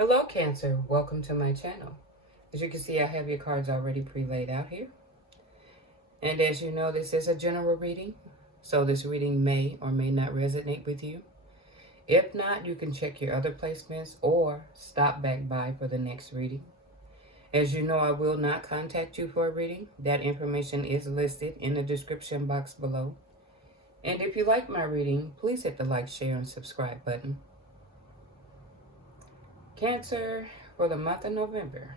Hello Cancer, welcome to my channel. As you can see, I have your cards already pre-laid out here. And as you know, this is a general reading, so this reading may or may not resonate with you. If not, you can check your other placements or stop back by for the next reading. As you know, I will not contact you for a reading. That information is listed in the description box below. And if you like my reading, please hit the like, share, and subscribe button. Cancer, for the month of November.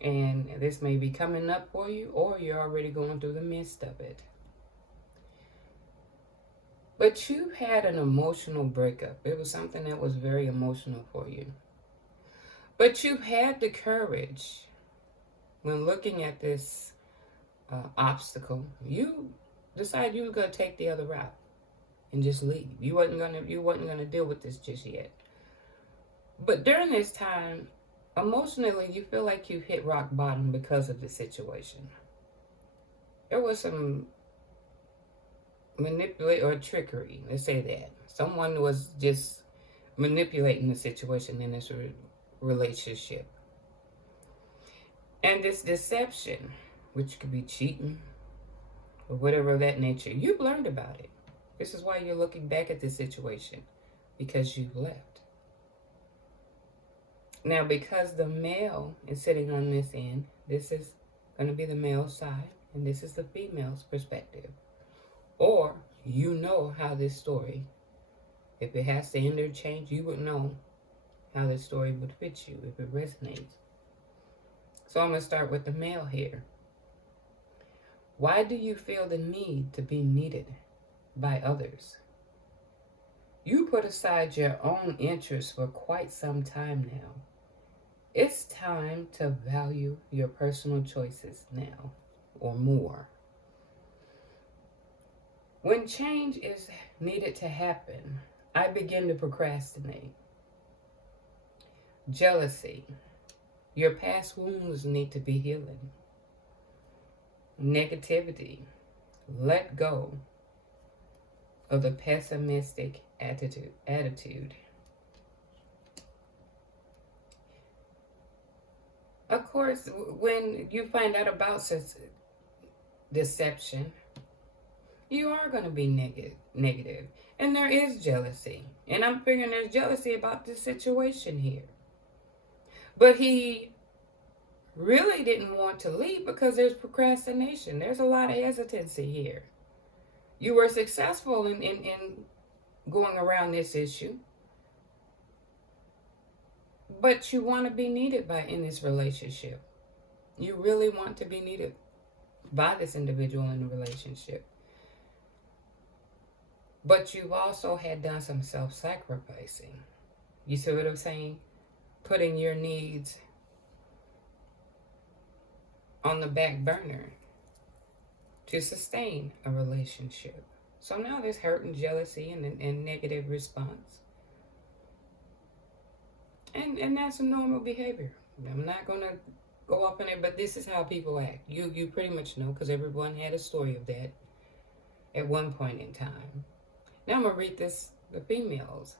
And this may be coming up for you, or you're already going through the midst of it. But you had an emotional breakup. It was something that was very emotional for you. But you had the courage, when looking at this obstacle, you decided you were going to take the other route and just leave. You wasn't gonna deal with this just yet. But during this time, emotionally, you feel like you hit rock bottom because of the situation. There was some manipulate or trickery, let's say that. Someone was just manipulating the situation in this relationship. And this deception, which could be cheating or whatever of that nature, you've learned about it. This is why you're looking back at this situation, because you've left. Now, because the male is sitting on this end, this is going to be the male side, and this is the female's perspective. Or you know how this story, if it has to end or change, you would know how this story would fit you if it resonates. So I'm going to start with the male here. Why do you feel the need to be needed by others? You put aside your own interests for quite some time now. It's time to value your personal choices now, or more. When change is needed to happen, I begin to procrastinate. Jealousy. Your past wounds need to be healing. Negativity. Let go of the pessimistic attitude. Of course, when you find out about such deception, you are going to be negative. And there is jealousy. And I'm figuring there's jealousy about this situation here. But he really didn't want to leave because there's procrastination. There's a lot of hesitancy here. You were successful in going around this issue. But you want to be needed in this relationship. You really want to be needed by this individual in the relationship. But you've also had done some self-sacrificing. You see what I'm saying? Putting your needs on the back burner to sustain a relationship. So now there's hurt and jealousy and negative response. And that's a normal behavior. I'm not going to go up in it, but this is how people act. You pretty much know, because everyone had a story of that at one point in time. Now I'm going to read the females.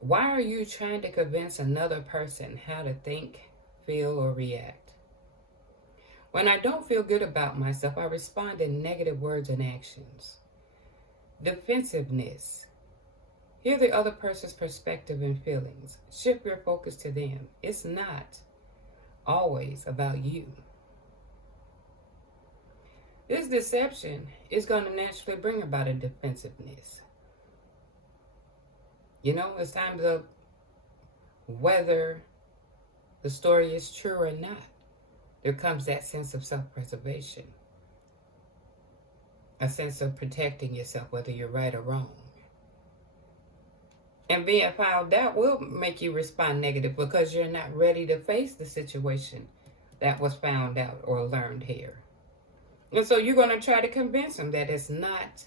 Why are you trying to convince another person how to think, feel, or react? When I don't feel good about myself, I respond in negative words and actions. Defensiveness. Hear the other person's perspective and feelings. Shift your focus to them. It's not always about you. This deception is going to naturally bring about a defensiveness. You know, it's time to, whether the story is true or not, there comes that sense of self-preservation. A sense of protecting yourself, whether you're right or wrong. And being found out will make you respond negative because you're not ready to face the situation that was found out or learned here. And so you're going to try to convince him that it's not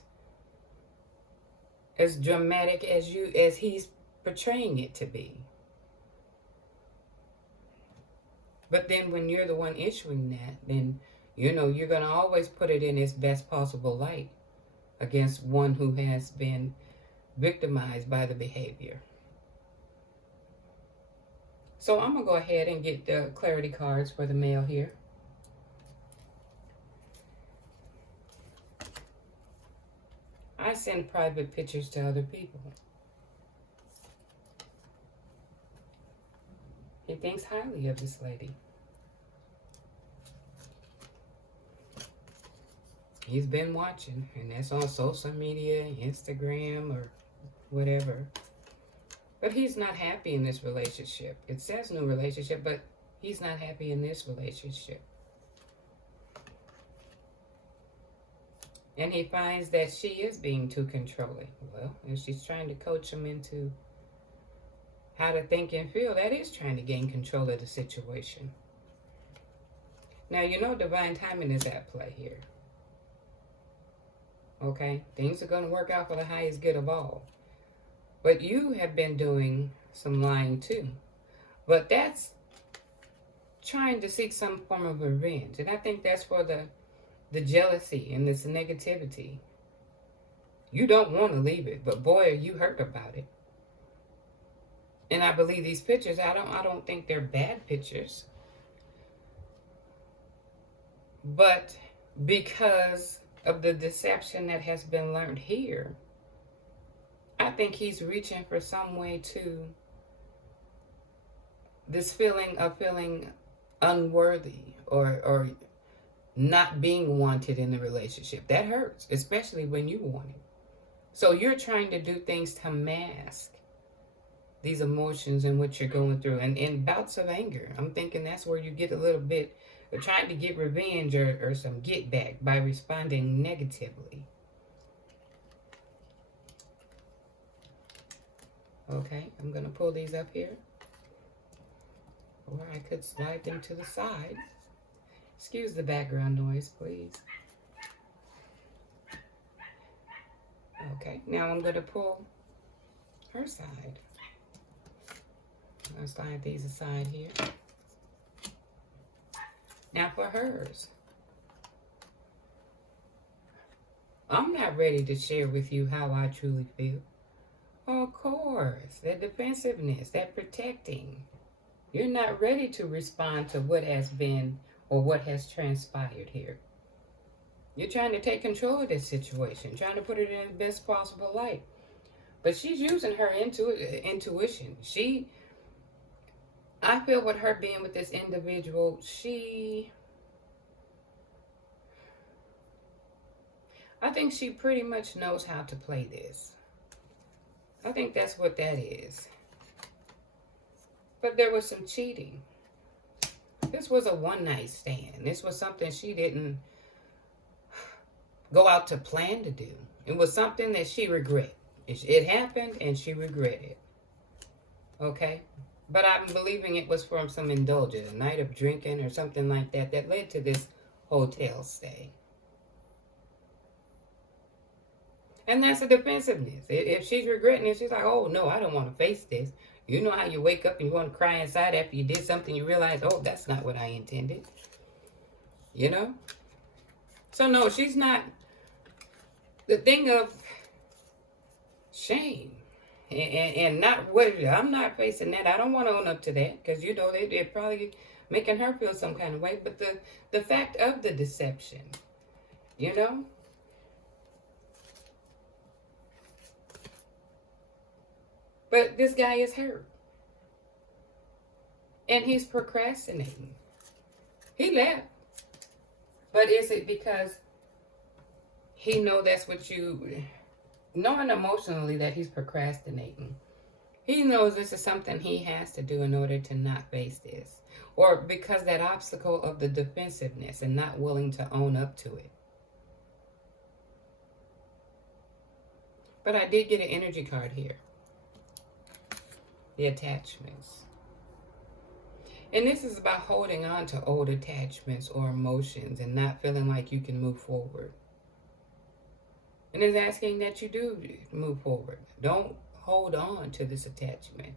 as dramatic as he's portraying it to be. But then when you're the one issuing that, then you know you're going to always put it in its best possible light against one who has been victimized by the behavior. So I'm going to go ahead and get the clarity cards for the male here. I send private pictures to other people. He thinks highly of this lady. He's been watching, and that's on social media, Instagram, or whatever. But he's not happy in this relationship. It says new relationship, but he's not happy in this relationship. And he finds that she is being too controlling. Well, if she's trying to coach him into how to think and feel, that is trying to gain control of the situation. Now, you know divine timing is at play here. Okay? Things are going to work out for the highest good of all. But you have been doing some lying too. But that's trying to seek some form of revenge. And I think that's for the jealousy and this negativity. You don't want to leave it, but boy, are you hurt about it. And I believe these pictures, I don't think they're bad pictures. But because of the deception that has been learned here, I think he's reaching for some way to this feeling of feeling unworthy or not being wanted in the relationship. That hurts, especially when you want it. So you're trying to do things to mask these emotions and what you're going through. And in bouts of anger, I'm thinking that's where you get a little bit of trying to get revenge or some get back by responding negatively. Okay, I'm going to pull these up here. Or I could slide them to the side. Excuse the background noise, please. Okay, now I'm going to pull her side. I'm going to slide these aside here. Now for hers. I'm not ready to share with you how I truly feel. Of course, that defensiveness, that protecting. You're not ready to respond to what has been or what has transpired here. You're trying to take control of this situation, trying to put it in the best possible light. But she's using her intuition. I feel with her being with this individual, I think she pretty much knows how to play this. I think that's what that is. But there was some cheating. This was a one-night stand. This was something she didn't go out to plan to do. It was something that she regretted. It happened and she regretted. Okay? But I'm believing it was from some indulgence, a night of drinking or something like that that led to this hotel stay. And that's a defensiveness. If she's regretting it, she's like, oh, no, I don't want to face this. You know how you wake up and you want to cry inside after you did something, you realize, oh, that's not what I intended. You know? So, no, she's not. The thing of shame and not what, I'm not facing that. I don't want to own up to that because, you know, they're probably making her feel some kind of way. But the fact of the deception, you know? But this guy is hurt. And he's procrastinating. He left. But is it because he knows that's what knowing emotionally that he's procrastinating. He knows this is something he has to do in order to not face this. Or because that obstacle of the defensiveness and not willing to own up to it. But I did get an energy card here. The attachments. And this is about holding on to old attachments or emotions and not feeling like you can move forward. And it's asking that you do move forward. Don't hold on to this attachment.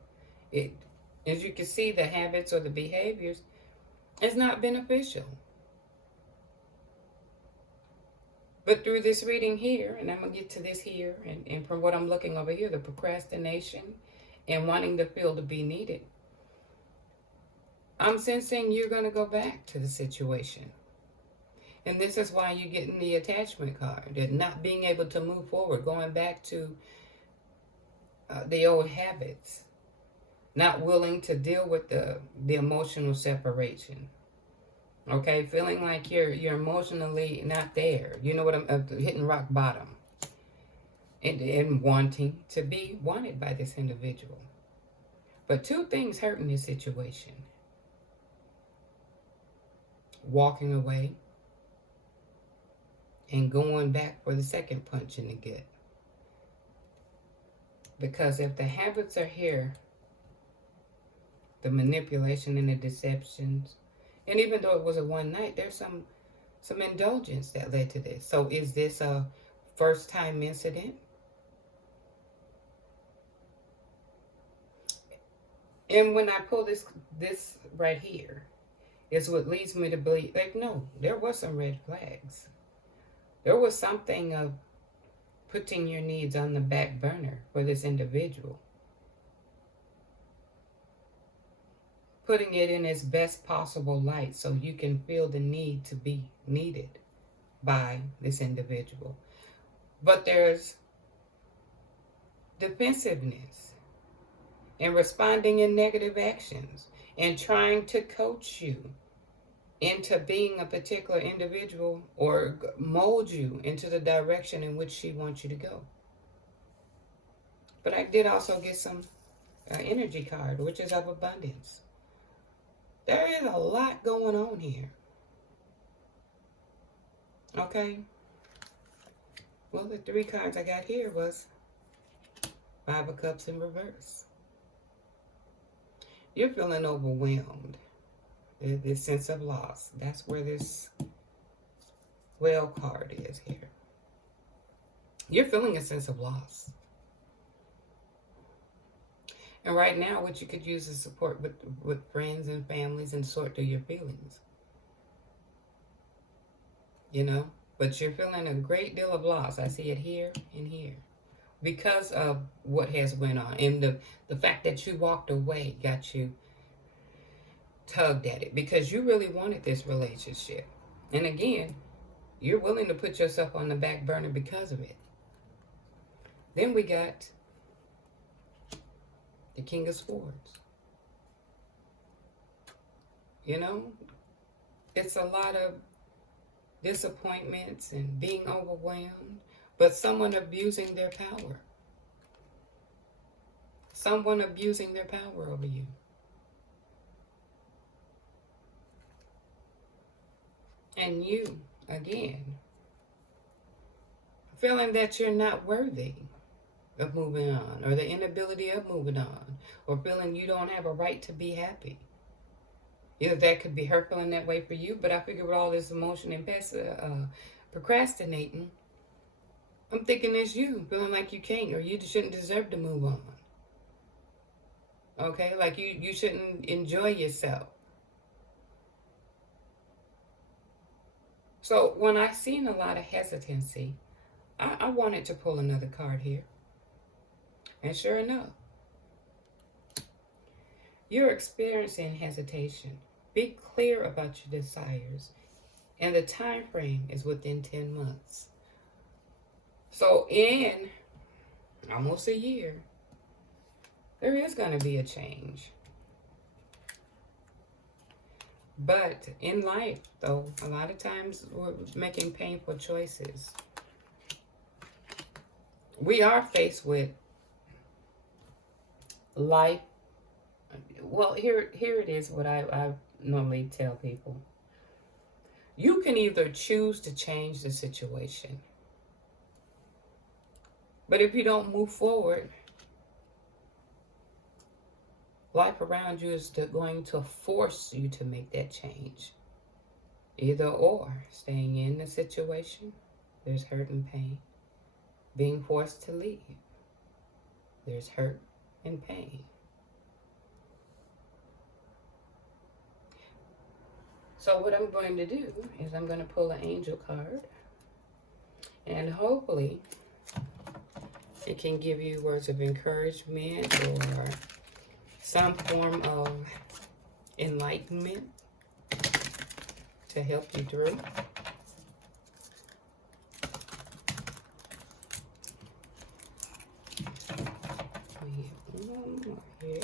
As you can see, the habits or the behaviors is not beneficial. But through this reading here, and I'm going to get to this here, and from what I'm looking over here, the procrastination and wanting to feel to be needed. I'm sensing you're going to go back to the situation. And this is why you're getting the attachment card. And not being able to move forward. Going back to the old habits. Not willing to deal with the emotional separation. Okay? Feeling like you're emotionally not there. You know what I'm hitting rock bottom. And wanting to be wanted by this individual. But two things hurt in this situation. Walking away and going back for the second punch in the gut. Because if the habits are here, the manipulation and the deceptions, and even though it was a one night, there's some indulgence that led to this. So is this a first time incident? And when I pull this right here, is what leads me to believe, like, no, there were some red flags. There was something of putting your needs on the back burner for this individual. Putting it in its best possible light so you can feel the need to be needed by this individual. But there's defensiveness and responding in negative actions and trying to coach you into being a particular individual or mold you into the direction in which she wants you to go. But I did also get some energy card, which is of abundance. There is a lot going on here. Okay? Well, the three cards I got here was Five of Cups in reverse. You're feeling overwhelmed. This sense of loss. That's where this Well card is here. You're feeling a sense of loss. And right now, what you could use is support with friends and families and sort through your feelings. You know? But you're feeling a great deal of loss. I see it here and here. Because of what has went on. And the fact that you walked away got you tugged at it. Because you really wanted this relationship. And again, you're willing to put yourself on the back burner because of it. Then we got the King of Swords. You know, it's a lot of disappointments and being overwhelmed, but someone abusing their power. Someone abusing their power over you. And you, again, feeling that you're not worthy of moving on, or the inability of moving on, or feeling you don't have a right to be happy. Either that could be her feeling that way for you, but I figure with all this emotion and procrastinating, I'm thinking it's you feeling like you can't, or you shouldn't deserve to move on. Okay, like you shouldn't enjoy yourself. So when I seen a lot of hesitancy, I wanted to pull another card here. And sure enough, you're experiencing hesitation. Be clear about your desires. And the time frame is within 10 months. So in almost a year, there is going to be a change. But in life, though, a lot of times we're making painful choices. We are faced with life. Well, here it is what I normally tell people. You can either choose to change the situation. But if you don't move forward, life around you is going to force you to make that change. Either or, staying in the situation, there's hurt and pain. Being forced to leave, there's hurt and pain. So what I'm going to do is I'm going to pull an angel card, and hopefully it can give you words of encouragement or some form of enlightenment to help you through. We have one more here.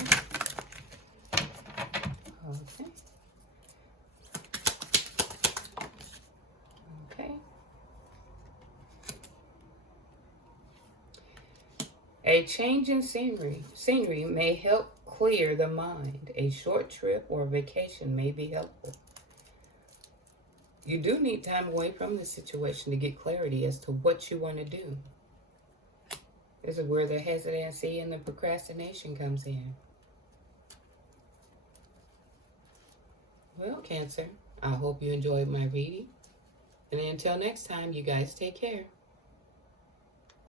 Okay. Okay. A change in scenery may help clear the mind. A short trip or vacation may be helpful. You do need time away from the situation to get clarity as to what you want to do. This is where the hesitancy and the procrastination comes in. Well, Cancer, I hope you enjoyed my reading. And until next time, you guys take care.